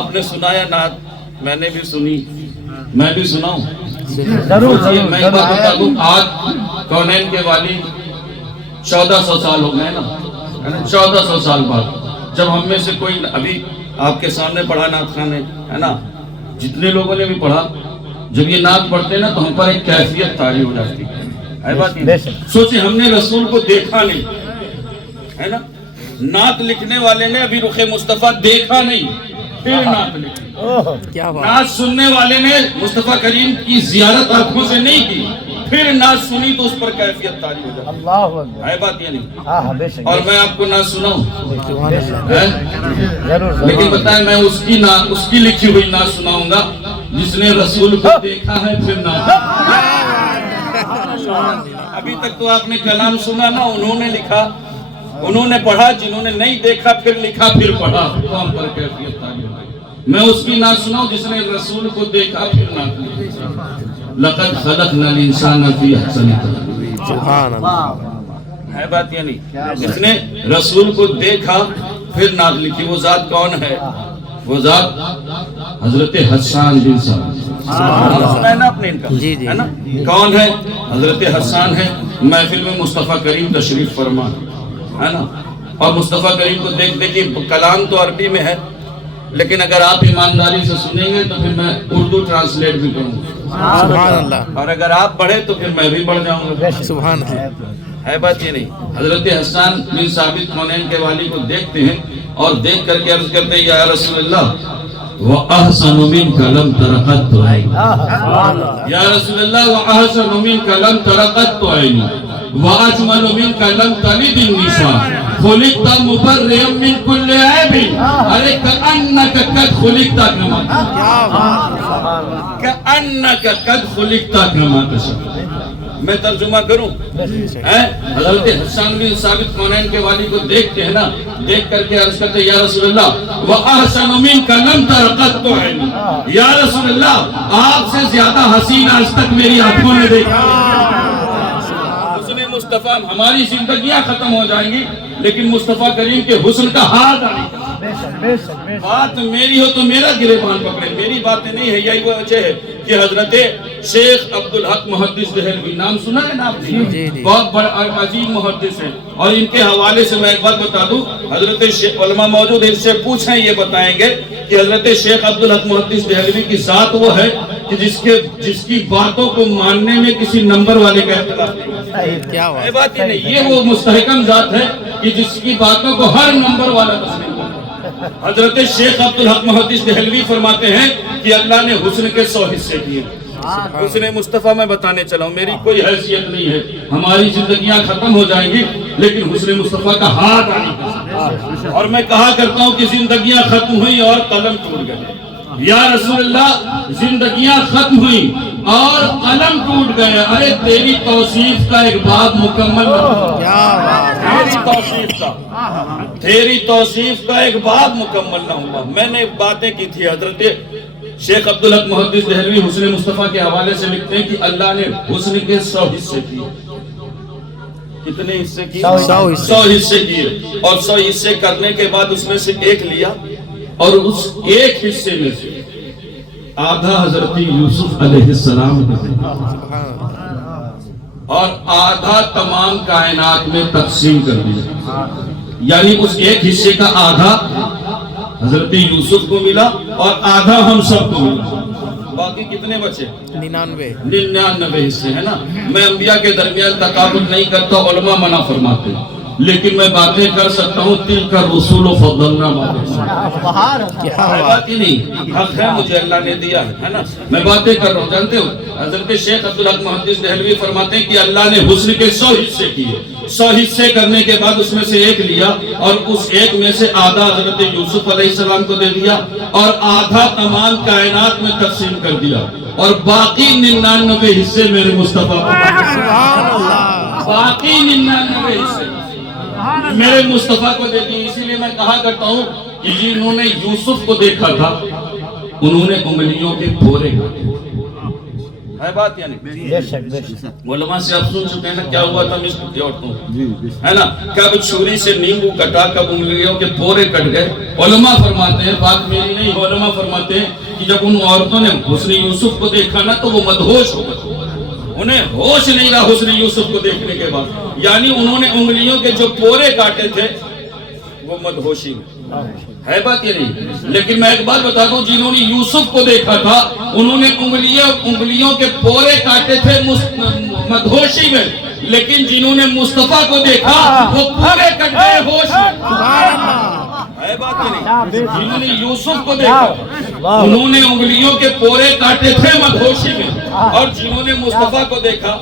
آپ نے سنایا نعت، میں نے بھی سنی، میں بھی سناؤں؟ ضرور میں ایک بات بتا دوں، آج کونین کے والی 1400 سال ہو گئے نا، 1400 سال بعد جب ہم میں سے کوئی ابھی آپ کے سامنے پڑھا نعت خان نے، ہے نا، جتنے لوگوں نے بھی پڑھا، جب یہ نعت پڑھتے ہیں نا تو ہم پر ایک کیفیت طاری ہو جاتی ہے بات نہیں؟ سوچیں ہم نے رسول کو دیکھا نہیں، ہے نا، نعت لکھنے والے نے ابھی رخ مصطفیٰ دیکھا نہیں، پھر نعت لکھی، نعت سننے والے نے مصطفیٰ کریم کی زیارت آنکھوں سے نہیں کی، پھر نعت سنی تو اس پر کیفیت طاری ہو جاتی ہے بات یہ نہیں؟ اور میں آپ کو نعت سناؤں، لیکن بتائیں میں اس کی لکھی ہوئی نعت سناؤں گا جس نے رسول کو دیکھا ہے پھر نعت۔ ابھی تک تو آپ نے کلام سنا نا، انہوں نے لکھا، انہوں نے پڑھا، جنہوں نے نہیں دیکھا پھر لکھا پھر پڑھا، تو ہم پر کیفیت طاری ہو گئی۔ میں اس کی نعت سناؤں جس نے رسول کو دیکھا پھر نعت لکھی۔ لقد خلقنا الانسان فی احسن تقویم، سبحان اللہ، ہے بات یہ نہیں؟ جس نے رسول کو دیکھا پھر نعت لکھی، وہ ذات کون ہے؟ وہ ذات حضرت حسان بن ثابت، سنا ہے نا آپ نے ان کا، ہے نا؟ کون ہے؟ حضرت حسان ہے۔ محفل میں مصطفیٰ کریم تشریف فرما ہے نا، اور مصطفیٰ کریم کو دیکھ دیکھیں، کلام تو عربی میں ہے لیکن اگر آپ ایمانداری سے سنیں گے تو پھر میں اردو ٹرانسلیٹ بھی کروں گا، سبحان اللہ، اور اگر آپ پڑھے تو پھر میں بھی پڑھ جاؤں گا، سبحان اللہ، ہے بات یہ نہیں؟ حضرت حسان بن ثابت کونین کے والی کو دیکھتے ہیں اور دیکھ کر کے عرض کرتے ہیں یا رسول اللہ وَأَحْسَنُ مِنْكَ لَمْ تَرَقَتْتُ عَيْنِي، یا رسول اللہ وَأَحْسَنُ مِنْكَ لَمْ تَرَقَتْتُ عَيْنِي وَأَجْمَلُ مِنْكَ لَمْ تَلِدِ النِّسَاءُ خُلِقْتَ مُبَرِّئًا مِنْ كُلِّ عَيْبٍ، ارے كَأَنَّكَ قَدْ خُلِقْتَ كَمَا تَشَاءُ، كَأَنَّكَ قَدْ خُلِقْتَ كَمَا تَشَاءُ۔ میں ترجمہ کروں، حضرت حسان بن ثابت کونین کے والی کو دیکھتے ہیں نا، دیکھ کر کے عرض کرتے ہیں یا رسول اللہ وَأَحْسَنُ مِنْكَ لَمْ تَرَقَتُّ عَيْنِي، یا رسول اللہ آپ سے زیادہ حسین آج تک میری آنکھوں نے دیکھا۔ حسن مصطفیٰ، ہماری زندگیاں ختم ہو جائیں گی لیکن مصطفیٰ کریم کے حسن کا ہاتھ آئے گا۔ بات میری ہو تو میرا گریبان پکڑے، میری باتیں نہیں ہے۔ یہی وہ وجہ ہے کہ حضرت شیخ عبدالحق محدث دہلوی، نام سنا ہے نا آپ نے؟ بہت بڑا عظیم محدث ہیں، اور ان کے حوالے سے میں ایک بات بتا دوں، حضرت شیخ علماء موجود ہیں، ان سے پوچھیں یہ بتائیں گے کہ حضرت شیخ عبدالحق محدث دہلوی کی ذات وہ ہے کہ جس کی باتوں کو ماننے میں کسی نمبر والے کا اختلاف نہیں ہے، یہ بات ہی نہیں، یہ وہ مستحکم ذات ہے کہ جس کی باتوں کو ہر نمبر والا تسلیم کرتا ہے۔ حضرت شیخ عبدالحق محدث دہلوی فرماتے ہیں کہ اللہ نے حسن کے 100 حصے کیے۔ حسن مصطفیٰ میں بتانے چلا ہوں، میری کوئی حیثیت نہیں ہے، ہماری زندگیاں ختم ہو جائیں گی لیکن حسن مصطفیٰ کا ہاتھ آنے، اور میں کہا کرتا ہوں کہ زندگیاں ختم ہوئی اور قلم ٹوٹ گئے۔ یا رسول اللہ زندگیاں ختم ہوئی اور قلم ٹوٹ گئے، ارے تیری توصیف کا ایک باب مکمل نہ ہوا، تیری توصیف کا ایک باب مکمل نہ ہوا۔ میں نے باتیں کی تھی، حضرت شیخ عبدالحق محدث دہلوی حسن مصطفیٰ کے حوالے سے لکھتے ہیں کہ اللہ نے حسن کے 100 حصے کیے۔ کتنے حصے کیے؟ 100 حصے کیے، اور 100 حصے کرنے کے بعد اس میں سے ایک لیا، اور اس ایک حصے میں سے آدھا حضرت یوسف علیہ السلام نے اور آدھا تمام کائنات میں تقسیم کر دیا، یعنی اس ایک حصے کا آدھا حضرت یوسف کو ملا اور آدھا ہم سب کو ملا، باقی کتنے بچے؟ 99 حصے، ہے نا۔ میں انبیاء کے درمیان تقابل نہیں کرتا، علماء منع فرماتے ہیں، لیکن میں باتیں کر سکتا ہوں، تلک الرسول فضلنا بعضهم، بات ہی نہیں، حق ہے مجھے اللہ نے دیا ہے نا، میں باتیں کر رہا ہوں۔ جانتے ہو حضرت شیخ عبدالحق محدث دہلوی فرماتے ہیں کہ اللہ نے حسن کے 100 حصے کیے، 100 حصے کرنے کے بعد اس میں سے ایک لیا، اور اس ایک میں سے آدھا حضرت یوسف علیہ السلام کو دے دیا، اور آدھا تمام کائنات میں تقسیم کر دیا، اور باقی 99 حصے میرے مصطفیٰ کو، باقی 99 حصے میرے مصطفیٰ کو دیکھیں۔ اسی لیے میں کہا کرتا ہوں کہ جنہوں نے یوسف کو دیکھا تھا انہوں نے انگلیوں کے پھورے کاٹے، ہے بات یا نہیں؟ علماء سے آپ سن چکے ہیں نا کیا ہوا تھا مصر کی عورتوں ہے نا، کب چھری سے نیمبو کٹا، کب انگلیوں کے پورے کٹ گئے۔ علماء فرماتے ہیں، بات میری نہیں، علماء فرماتے ہیں کہ جب ان عورتوں نے حسن یوسف کو دیکھا نا تو وہ مدہوش ہو گئے، انہیں ہوش نہیں رہا حسن یوسف کو دیکھنے کے بعد، یعنی انہوں نے انگلیوں کے جو پورے کاٹے تھے وہ مدہوشی میں ہے بات یہ نہیں۔ لیکن میں ایک بات بتا دوں، جنہوں نے یوسف کو دیکھا تھا انہوں نے انگلیوں کے پورے کاٹے تھے مدہوشی میں، لیکن جنہوں نے مصطفیٰ کو دیکھا وہ پورے کٹ گئے ہوش میں، ہے بات یہ نہیں۔ جنہوں نے یوسف کو دیکھا انہوں نے انگلیوں کے پورے کاٹے تھے مدہوشی میں، اور جنہوں نے مصطفیٰ کو دیکھا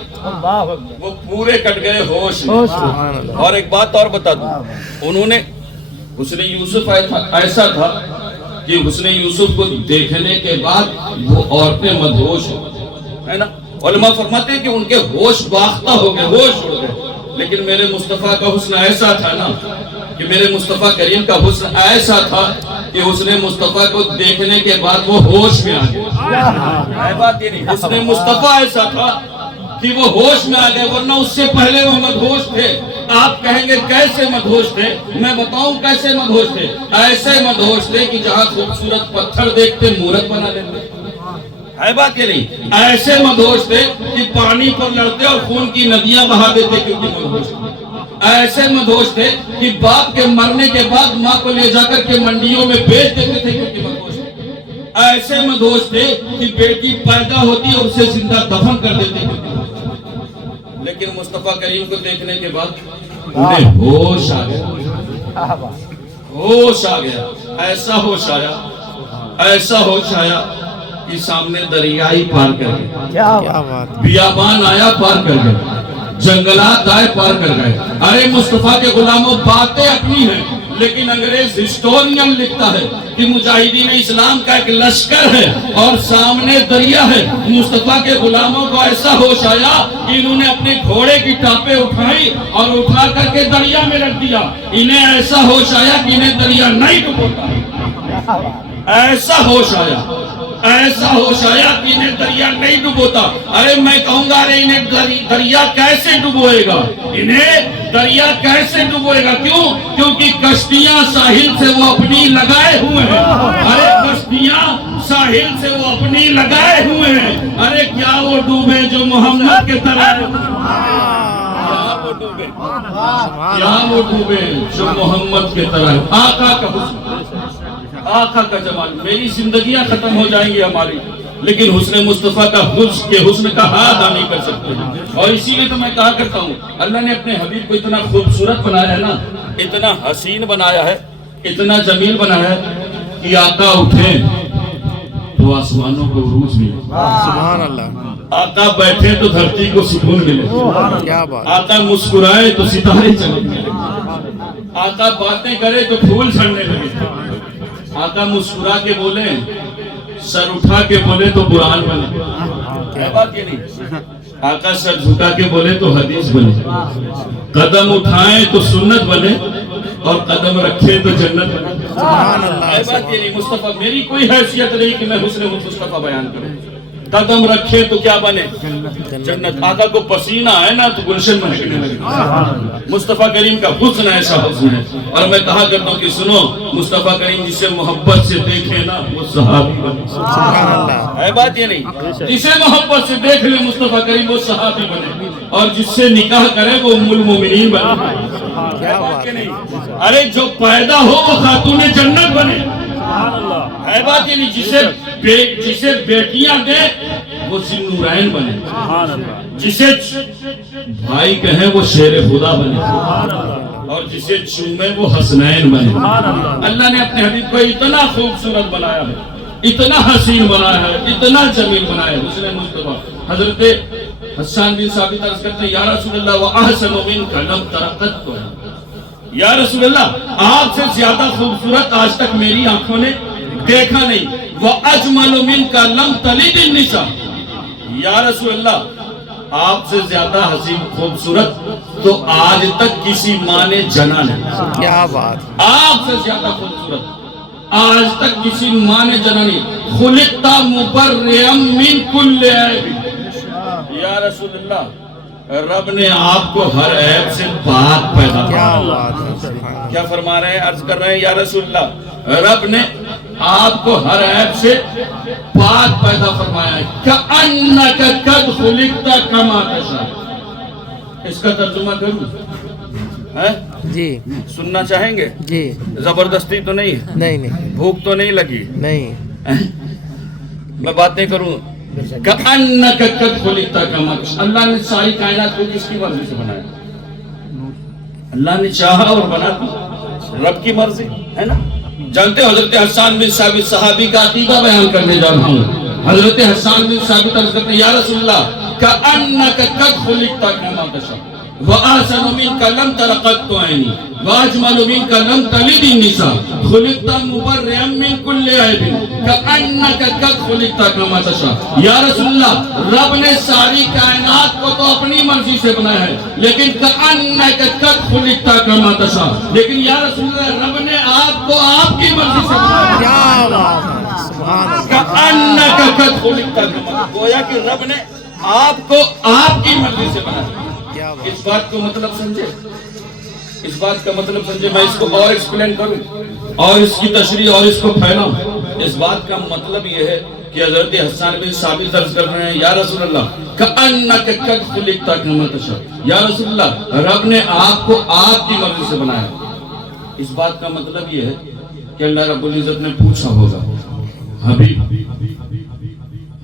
وہ پورے کٹ گئے ہوش میں۔ اور ایک بات اور بتا دوں، انہوں نے حسن یوسف ایسا تھا کہ حسن یوسف کو دیکھنے کے بعد وہ عورتیں مدہوش ہو ہے نا۔ علماء فرماتے ہیں کہ ان کے ہوش باختہ ہو گئے، ہوش اڑ گئے، لیکن میرے مصطفیٰ کا حسن ایسا تھا نا کہ میرے مصطفیٰ کریم کا حسن ایسا تھا کہ حسن مصطفیٰ کو دیکھنے کے بعد وہ ہوش میں آ گئے، ہے بات یہ نہیں۔ حسن مصطفیٰ ایسا تھا کہ وہ ہوش میں آ گئے، ورنہ اس سے پہلے وہ مدہوش تھے۔ آپ کہیں گے کیسے مدہوش تھے؟ میں بتاؤں کیسے مدہوش تھے۔ ایسے مدہوش تھے کہ جہاں خوبصورت پتھر دیکھتے مورت بنا لیتے، ہے بات یہ نہیں۔ ایسے مدہوش تھے کہ پانی پر لڑتے اور خون کی ندیاں بہا دیتے کیونکہ مدہوش تھے۔ ایسے مدہوش تھے کہ باپ کے مرنے کے بعد ماں کو لے جا کر کے منڈیوں میں بیچ دیتے تھے کیونکہ مدہوش تھے۔ ایسے مدہوش تھے کہ بیٹی پیدا ہوتی اور اسے زندہ دفن کر دیتے تھے، لیکن مصطفیٰ کریم کو دیکھنے کے بعد انہیں ہوش آ گیا، ہوش آ گیا، ایسا ہوش آیا، ایسا ہوش آیا کہ سامنے دریائی پار کر گئے، بیابان آیا پار کر گئے، جنگلات آئے پار کر گئے۔ ارے مصطفیٰ کے غلاموں باتیں اپنی ہیں، لیکن انگریز ہسٹورین لکھتا ہے کہ مجاہدین اسلام کا ایک لشکر ہے اور سامنے دریا ہے۔ مصطفیٰ کے غلاموں کو ایسا ہوش آیا کہ انہوں نے اپنے گھوڑے کی ٹاپیں اٹھائی اور اٹھا کر کے دریا میں رکھ دیا۔ انہیں ایسا ہوش آیا کہ انہیں دریا نہیں ڈبوتا، ایسا ہوش آیا، ایسا ہوش آیا کہ انہیں دریا نہیں ڈبوتا۔ ارے میں کہوں گا ارے انہیں دریا کیسے ڈبوئے گا، انہیں دریا کیسے ڈبوئے گا؟ کیوں؟ کیونکہ کشتیاں ساحل سے وہ اپنی لگائے ہوئے ہیں۔ ارے کشتیاں ساحل سے وہ اپنی لگائے ہوئے ہیں۔ ارے کیا وہ ڈوبے جو محمد کے طرح، کیا وہ ڈوبے جو محمد کے طرح۔ آقا کا حسن، آقا کا جمال، میری زندگیاں ختم ہو جائیں گی ہماری، لیکن حسن مصطفیٰ کا حسن کا ہاتھ نہیں کر سکتے۔ اور اسی لیے تو میں کہا کرتا ہوں اللہ نے اپنے حبیب کو اتنا خوبصورت بنایا ہے نا، اتنا حسین بنایا ہے، اتنا جمیل بنایا ہے کہ آقا اٹھیں تو آسمانوں کو عروج ملے، سبحان اللہ، آقا بیٹھے تو دھرتی کو سکون ملے، کیا بات، آقا مسکرائے تو ستارے چمکنے لگے، آقا باتیں کرے تو پھول جھڑنے لگے، آقا مسکرا کے بولے، سر اٹھا کے بولے تو قرآن بنے، کیا بات یہ نہیں۔ آقا سر جھکا کے بولے تو حدیث بنے، قدم اٹھائیں تو سنت بنے اور قدم رکھے تو جنت بنے، سبحان اللہ، کیا بات یہ نہیں۔ مصطفیٰ میری کوئی حیثیت نہیں کہ میں حسن مصطفیٰ بیان کروں، قدم رکھے تو کیا بنے؟ جنت۔ آقا کو پسینہ ہے نا تو گلشن مہکنے لگے۔ مصطفیٰ کریم کا حسن ایسا حسن ہے، اور میں کہا کرتا ہوں کہ سنو، مصطفیٰ کریم جسے محبت سے دیکھے نا وہ صحابی بنے، سبحان اللہ، ہے بات یہ نہیں۔ جسے محبت سے دیکھ لے مصطفیٰ کریم وہ صحابی بنے، اور جس سے نکاح کرے وہ ام المومنین بنے، کیا بات، ارے جو پیدا ہو وہ خاتون جنت بنے، ہے بات یہ نہیں۔ جسے بیٹیاں دے وہ ذوالنورین بنے، جسے بھائی کہیں وہ شیر خدا بنے، اور جسے چومے وہ حسنین بنے۔ اللہ نے اپنے حبیب کو اتنا خوبصورت بنایا ہے، اتنا حسین بنایا ہے، اتنا جمیل بنایا ہے حسن مصطفیٰ۔ حضرت حسان بن ثابت عرض کرتے ہیں یا رسول اللہ وَأَحْسَنُ مِنْكَ لَمْ تَرَ قَطُّ، یا رسول اللہ آپ سے زیادہ خوبصورت آج تک میری آنکھوں نے دیکھا نہیں۔ وَأَجْمَلُ مِنْكَ لَمْ تَلِدِ النِّسَاءُ، یا رسول اللہ آپ سے زیادہ حسین خوبصورت تو آج تک کسی ماں نے جنا نہیں، کیا بات، آپ سے زیادہ خوبصورت آج تک کسی ماں نے جنا نہیں۔ خُلِقْتَ مُبَرِّئًا مِنْ كُلِّ عیب، یا رسول اللہ رب نے آپ کو ہر عیب سے پاک پیدا کیا کیا. بات ہے سبحان اللہ. کیا فرما رہے ہیں؟ عرض کر رہے ہیں یا رسول اللہ رب نے آپ کو ہر عیب سے پاک پیدا فرمایا ہے. کأنک قد خلقت کما تشاء. اس کا ترجمہ کروں؟ جی سننا چاہیں گے؟ جی زبردستی تو نہیں ہے؟ نہیں نہیں بھوک تو نہیں لگی؟ نہیں. میں باتیں کروں. کأنک قد خلقت کما تشاء. اللہ نے ساری کائنات کو کس کی مرضی سے بنایا؟ اللہ نے چاہا اور بنا دی. رب کی مرضی ہے نا. جانتے ہو حضرت حسان بن ثابت صحابی کا عقیدہ بیان کرنے جا رہا ہوں. حضرت حسان بن ثابت عرض کرتے ہیں یا رسول اللہ کأنک قد خلقت کما تشاء وأحسن منك لم تر قط عيني وأجمل منك لم تلد النساء خلقت مبرئا من كل عيب كأنك قد خلقت كما تشاء. یا رسول اللہ رب نے ساری کائنات کو تو اپنی مرضی سے بنایا ہے لیکن كأنك قد خلقت كما تشاء. لیکن یا رسول اللہ رب نے آپ کو آپ کی مرضی سے بنایا ہے. کیا بات ہے سبحان اللہ. كأنك قد خلقت كما. گویا کہ رب نے آپ کو آپ کی مرضی سے بنایا. کیا بات. اس بات کو مطلب سمجھے. اس بات کا مطلب سمجھے. میں اس کو اور ایکسپلین کروں اور اس کی تشریح اور اس کو پھیلاؤں. اس بات کا مطلب یہ ہے کہ حضرت حسان بن ثابت عرض کر رہے ہیں یا رسول اللہ کأنک قد خلقت کما تشاء. یا رسول اللہ رب نے آپ کو آپ کی مرضی سے بنایا. اس بات کا مطلب یہ ہے کہ اللہ رب العزت نے پوچھا ہوگا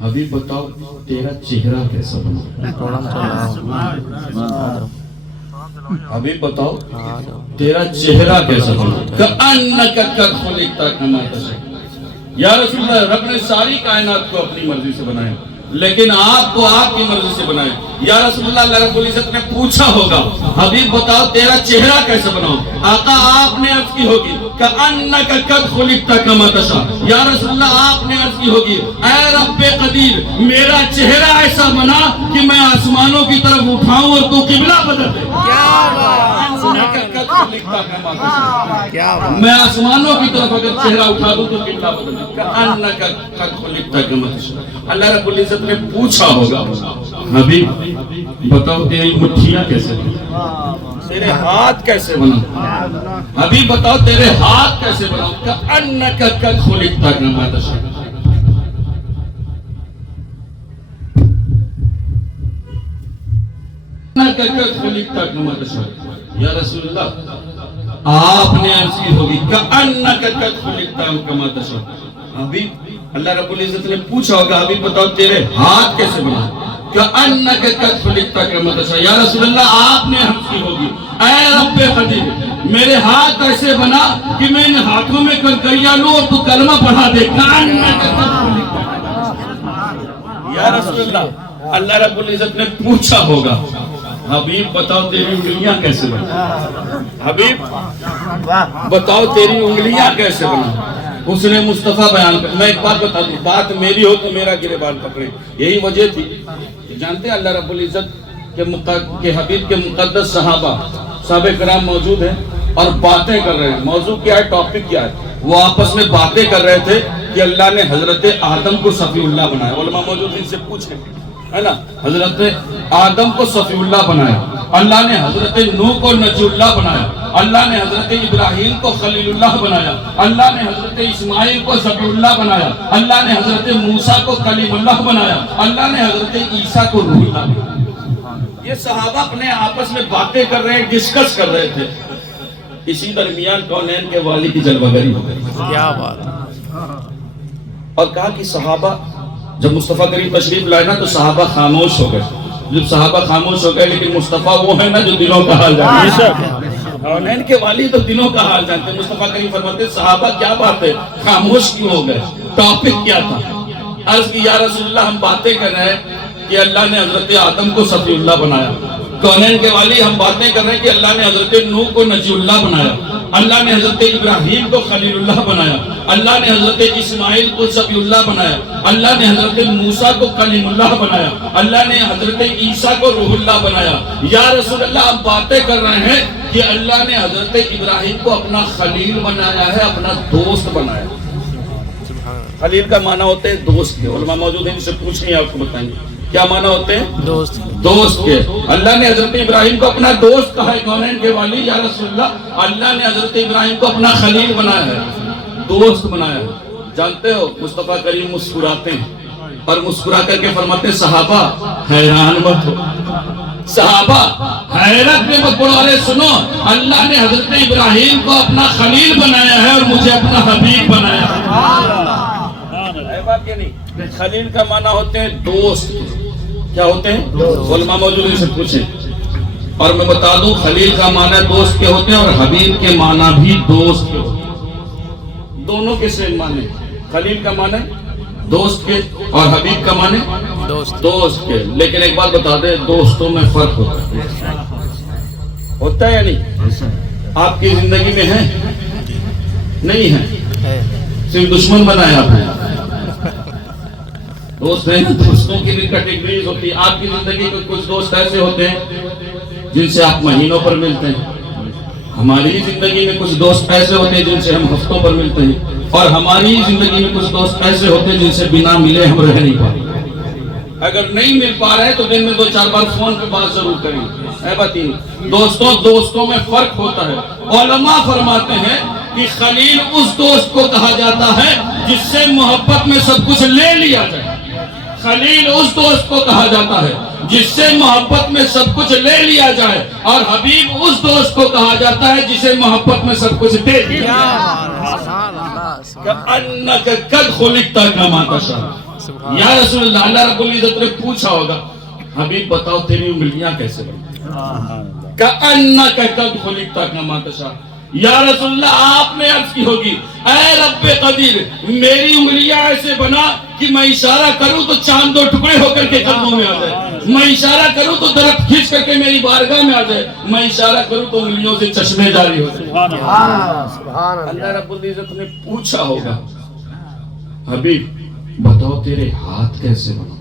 حبیب بتاؤ تیرا چہرہ کیسا بنا. حبیب بتاؤ تیرا چہرہ کیسا بنا. کأنک قد خلقت کما تشاء. یا رسول اللہ رب نے ساری کائنات کو اپنی مرضی سے بنایا لیکن آپ کو آپ کی مرضی سے بنایا. یا رسول اللہ رب العزت نے پوچھا ہوگا حبیب بتاؤ تیرا چہرہ کیسے بناؤ. آقا آپ نے عرض کی ہوگی کأنک قد خلقت کما تشاء. یا رسول اللہ آپ نے عرض کی ہوگی اے رب قدیر میرا چہرہ ایسا بنا کہ میں آسمانوں کی طرف اٹھاؤں اور تو قبلہ بدل دے. کیا بات. میں آسمانوں کی طرف اگر چہرہ اٹھا دوں تو قبلہ بدل دے. کأنک قد خلقت کما تشاء. اللہ رب العزت نے پوچھا ہوگا حبیب بتاؤ تیری مٹھیاں کیسے بنا. تیرے ہاتھ کیسے بنا. حبیب بتاؤ تیرے ہاتھ کیسے بنا. کأنک قد خلقت کما تشاء. قد خلقت کما تشاء. یا رسول اللہ آپ نے عرض کی ہوگی کأنک قد خلقت کما تشاء. حبیب اللہ رب العزت نے پوچھا ہوگا حبیب بتاؤ تیرے ہاتھ کیسے بنا. کأنک قد خلقت کما تشاء. یا رسول اللہ آپ نے عرض کی ہوگی اے رب قدیر میرے ہاتھ ایسے بنا کہ میں ان ہاتھوں میں کنکریاں لوں اور تو کلمہ پڑھا دے. کأنک قد خلقت. یا رسول اللہ اللہ رب العزت نے پوچھا ہوگا حبیب بتاؤ تیری انگلیاں کیسے بنا. حبیب بتاؤ تیری انگلیاں کیسے بنا. اس نے مصطفیٰ بیان کر. میں ایک بات بتا دوں بات میری ہو تو میرا گریبان پکڑے. یہی وجہ تھی جانتے ہیں اللہ رب العزت کے حبیب کے مقدس صحابہ کرام موجود ہیں اور باتیں کر رہے ہیں. موضوع کیا ہے ٹاپک کیا ہے. وہ آپس میں باتیں کر رہے تھے کہ اللہ نے حضرت آدم کو صفی اللہ بنایا. علماء موجود ان سے پوچھیں ہے نا. حضرت آدم کو صفی اللہ بنایا. اللہ نے حضرت نوح کو نجی اللہ بنایا. اللہ نے حضرت ابراہیم کو خلیل اللہ بنایا. اللہ نے حضرت اسماعیل کو ذبیح اللہ بنایا. اللہ نے حضرت موسیٰ کو کلیم اللہ بنایا. اللہ نے حضرت عیسیٰ کو روح اللہ بنایا. یہ صحابہ اپنے آپس میں باتیں کر رہے ہیں ڈسکس کر رہے تھے. اسی درمیان کونین کے والی کی جلوہ گری ہو گئی. کیا بات. اور کہا کہ صحابہ جب مصطفیٰ کریم تشریف لائے نا تو صحابہ خاموش ہو گئے. جب صحابہ خاموش ہو گئے لیکن مصطفیٰ وہ ہے نا جو دلوں کا حال جانتے ہیں. کونین کے والی تو دلوں کا حال جانتے ہیں. مصطفیٰ کریم فرماتے صحابہ کیا بات ہے خاموش کیوں ہو گئے. ٹاپک کیا تھا. عرض کی یا رسول اللہ ہم باتیں کر رہے ہیں کہ اللہ نے حضرت آدم کو صفی اللہ بنایا. کونین کے والی ہم باتیں کر رہے ہیں کہ اللہ نے حضرت نوح کو نجی اللہ بنایا. اللہ نے حضرت ابراہیم کو خلیل اللہ بنایا. اللہ نے حضرت اسماعیل کو ذبیح اللہ بنایا. اللہ نے حضرت موسیٰ کو کلیم اللہ بنایا. اللہ نے حضرت عیسیٰ کو روح اللہ بنایا. یا رسول اللہ ہم باتیں کر رہے ہیں کہ اللہ نے حضرت ابراہیم کو اپنا خلیل بنایا ہے اپنا دوست بنایا. خلیل کا معنی ہوتا ہے دوست. علماء موجود ہیں ان سے پوچھیں آپ کو بتائیں گے کیا معنی ہوتے ہیں؟ دوست دوست کے. اللہ نے حضرت ابراہیم کو اپنا دوست کہا ہے. کونین کے والی یا رسول اللہ, اللہ نے حضرت ابراہیم کو اپنا خلیل بنایا ہے, دوست بنایا ہے. جانتے ہو مصطفیٰ کریم مسکراتے ہیں اور مسکرا کر کے فرماتے ہیں صحابہ حیران مت ہو, صحابہ حیرت میں مت پڑو, ارے سنو اللہ نے حضرت ابراہیم کو اپنا خلیل بنایا ہے اور مجھے اپنا حبیب بنایا ہے. بات یہ نہیں, خلیل کا معنی ہوتے ہیں دوست. کیا ہوتے ہیں؟ علماء موجود ان سے پوچھیں. اور میں بتا دوں خلیل کا معنی دوست کے ہوتے ہیں اور حبیب کے معنی بھی دوست کے ہوتے ہیں. دونوں کے سیم معنی. خلیل کا معنی دوست کے اور حبیب کا معنی دوست کے. لیکن ایک بات بتا دیں, دوستوں میں فرق ہوتا ہے یا نہیں؟ آپ کی زندگی میں ہے نہیں ہے, صرف دشمن بنایا آپ نے. دوست ہیں, دوستوں کی بھی کیٹیگریز ہوتی ہے. آپ کی زندگی میں کچھ دوست ایسے ہوتے ہیں جن سے آپ مہینوں پر ملتے ہیں. ہماری زندگی میں کچھ دوست ایسے ہوتے ہیں جن سے ہم ہفتوں پر ملتے ہیں. اور ہماری زندگی میں کچھ دوست ایسے ہوتے ہیں جن سے بنا ملے ہم رہ نہیں پاتے. اگر نہیں مل پا رہے تو دن میں 2-4 بار فون پہ بات ضرور کریں. اے باتیں دوستوں میں فرق ہوتا ہے. علماء فرماتے ہیں کہ خلیل اس دوست کو کہا جاتا ہے جس سے محبت میں سب کچھ لے لیا جائے. خلیل اس دوست کو کہا جاتا ہے جس سے محبت میں سب کچھ لے لیا جائے. اور حبیب اس دوست کو کہا جاتا ہے جسے محبت میں سب کچھ دے دیا جائے. کأنک قد خلقت کما تشاء. یا رسول اللہ, اللہ رب العزت نے پوچھا ہوگا حبیب بتاؤ تیری انگلیاں کیسے بنی؟ کأنک قد خلقت کما تشاء. یا رسول اللہ آپ نے عرض کی ہوگی اے رب قدیر میری انگلیاں ایسے بنا کہ میں اشارہ کروں تو چاند 2 ٹکڑے ہو کر کے قدموں میں آ جائے, میں اشارہ کروں تو درخت کھینچ کر کے میری بارگاہ میں آ جائے, میں اشارہ کروں تو انگلیوں سے چشمے جاری ہو جائے. اللہ رب العزت نے پوچھا ہوگا حبیب بتاؤ تیرے ہاتھ کیسے بنا؟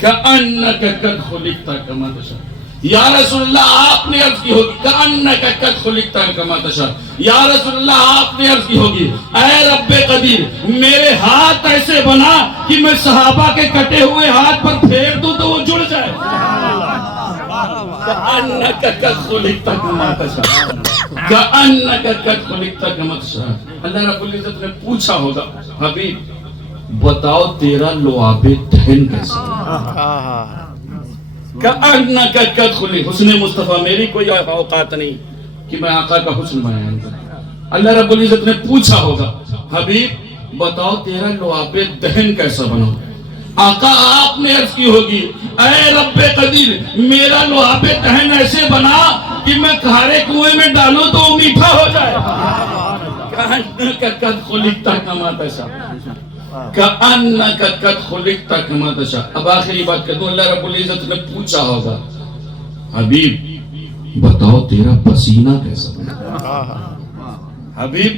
کأنک قد خلقت کما تشاء. یا رسول اللہ آپ نے عرض کی ہوگی کأنک قد خلقت کما تشاء. یا رسول اللہ آپ نے عرض کی ہوگی اے رب قدیر میرے ہاتھ ایسے بنا کہ میں صحابہ کے کٹے ہوئے ہاتھ پر پھیر دوں تو وہ جڑ جائے. کأنک قد خلقت کما تشاء. کأنک قد خلقت کما تشاء. اللہ رب العزت نے پوچھا ہوگا حبیب بتاؤ تیرا لعاب دہن کیسا؟ کأنک قد خلقت. حسن مصطفیٰ میری کوئی اوقات نہیں کہ میں آقا کا حسن بیان کروں. اللہ رب العزت نے پوچھا ہوگا حبیب بتاؤ تیرا لعاب دہن کیسا بنا؟ آقا آپ نے عرض کی ہوگی اے رب قدیر میرا لعاب دہن ایسے بنا کہ میں کھارے کنویں میں ڈالوں تو وہ میٹھا ہو جائے. کأنک قد خلقت کما تشاء. کأنک قد خلقت کما تشاء. اب آخری بات کہہ دوں, اللہ رب العزت نے پوچھا ہوگا حبیب بتاؤ تیرا پسینہ کیسا بنا؟ حبیب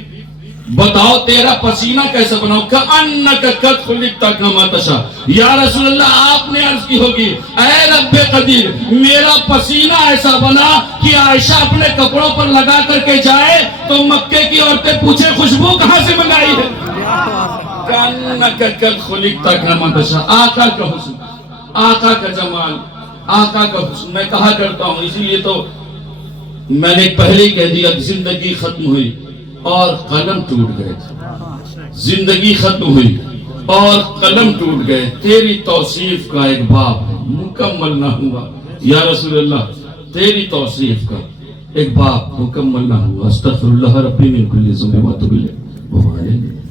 بتاؤ تیرا پسینہ کیسا بنا؟ کأنک قد خلقت کما تشاء. یا رسول اللہ آپ نے عرض کی ہوگی اے رب قدیر میرا پسینہ ایسا بنا کہ عائشہ اپنے کپڑوں پر لگا کر کے جائے تو مکے کی عورتیں پوچھے خوشبو کہاں سے منگائی ہے؟ کأنک قد خلقت کما تشاء. آقا کا حسن, آقا کا جمال, آقا کا حسن. میں کہا کرتا ہوں, اسی لیے تو میں نے پہلے ہی کہہ دیا زندگی ختم ہوئی اور قلم ٹوٹ گئے. زندگی ختم ہوئی اور قلم ٹوٹ گئے, تیری توصیف کا ایک باب مکمل نہ ہوا. یا رسول اللہ تیری توصیف کا ایک باب مکمل نہ ہوا. استغفر اللہ ربی من کل ذنب و اتوب الیہ.